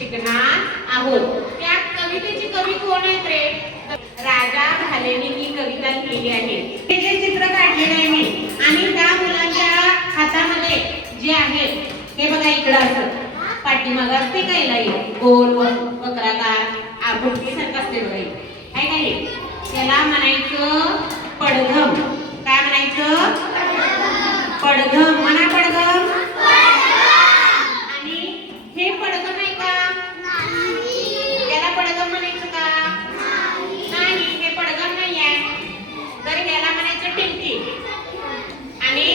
शिकणार आहोत। त्या कवितेची कवी कोण आहेत रे? राजा भालेनी ही कविता लिहिली आहे। हे जे चित्र काढलेले आहे मी आणि त्या मुलांच्या हातामध्ये जे आहे हे बघा इकडे असं पाठीमागे असते कैलाई गोल वक्राकार आकृती सारखं असते बघा आहे का हे? त्याला म्हणायचं पडघम। काय म्हणायचं? पडघम। म्हणा पडघम। आणि हे पडघम आहे का? याला पडघम म्हणायचं का? नाही, हे पडघम नाही आहे, तर याला म्हणायचं टिमकी। आणि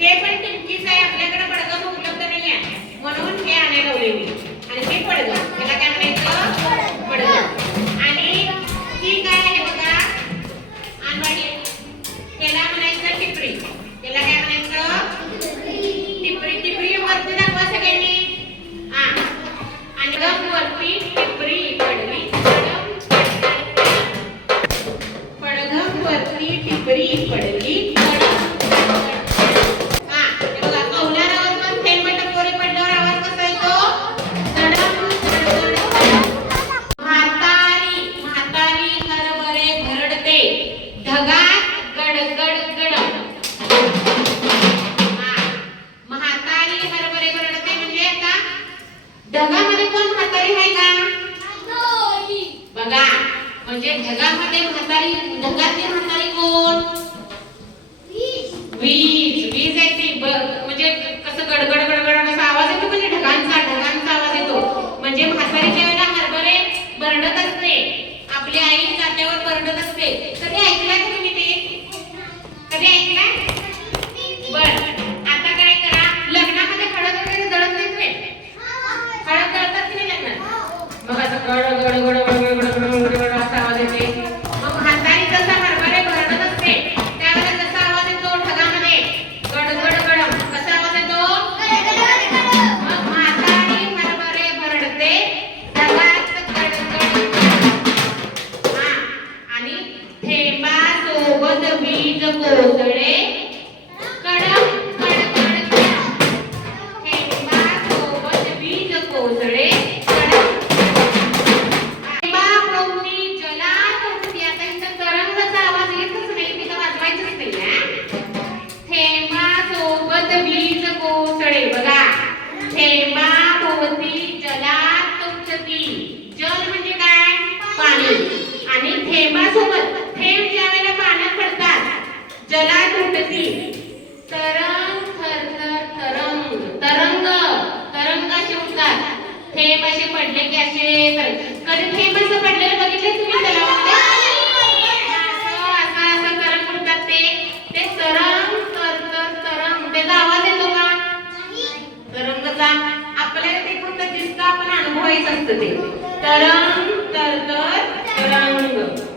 हे पण टिमकीच आहे, आपल्याकडे पडघम उपलब्ध नाही आहे म्हणून हे आणायला लावले मी। आणि हे पडघम, याला काय म्हणायचं? पडघम। आणि ही काय आहे बघा आणवाडी, याला म्हणायचं टिपरी। याला काय म्हणायचं? टिपरी। टिपरी वरती दाखवा सगळ्यांनी। हा, आणि वरती टिपरी पडली पडघम वरती टिपरी पडली हा, हे बघा कौलारावर पण थेंब टपोरे पडल्यावर आवाज कसा येतो? म्हातारी म्हातारी हरभरे भरडते ढगात गडगड गडम। म्हातारी हरभरे भरडते म्हणजे आता ढगामध्ये कोण म्हातारी आहे का? बघा म्हणजे ढगामध्ये म्हातारी, ढगातली म्हातारी कोण? वीज। वीज आहे ती म्हणजे कसं गडगड गडगड असा आवाज येतो, म्हणजे ढगांचा आवाज येतो। म्हणजे म्हातारी ज्यावेळेला हरभरे भरडत असते, आपली आई जात्यावर भरडत असते, कधी ऐकलाय का तुम्ही ते? कधी ऐकलाय? बर, आता काय करा, लग्नामध्ये हळद वगैरे दळत नाहीत रे? हळद दळतात की नाही लग्नात? मग असं गड गड गड गड गड गड असा आवाज येते। मग म्हातारी जसा हरभरे भरडत असते त्यावेळेला जसा आवाज येतो ढगामध्ये गडगड गडम, कसा आवाज येतो? मग म्हातारी हरभरे भरडते ढगात गडगड हा, आणि थेंबासोबत वीज कोसळे कडम कडकड कडम। थेंबासोबत वीज कोसळे कडम। थेंबाभोवती जलात उठते। आता इथं तरंगाचा आवाज येतच नाही, मी तर वाजवायचंच नाही हा। थेंबासोबत वीज कोसळे, बघा थेंबाभोवती जलात उठती। जल म्हणजे काय? पाणी। आणि थेंबासोबत, थेंब ज्यावेळेला पाण्यात पडतात जलात उठती। तरंग थरथर तरंग, तरंग तरंग असे उठतात। थेंब असे पडले की असे कधी थेंब असं पडलेलं बघितले तुम्ही तलावामध्ये? असं असं तरंग उठतात ते तरंग थरथर तरंग। त्याचा आवाज येतो का? तरंगचा आपल्याला ते फक्त दिसतं, आपण अनुभवायचं असतं ते तरंग थरथर तरंग।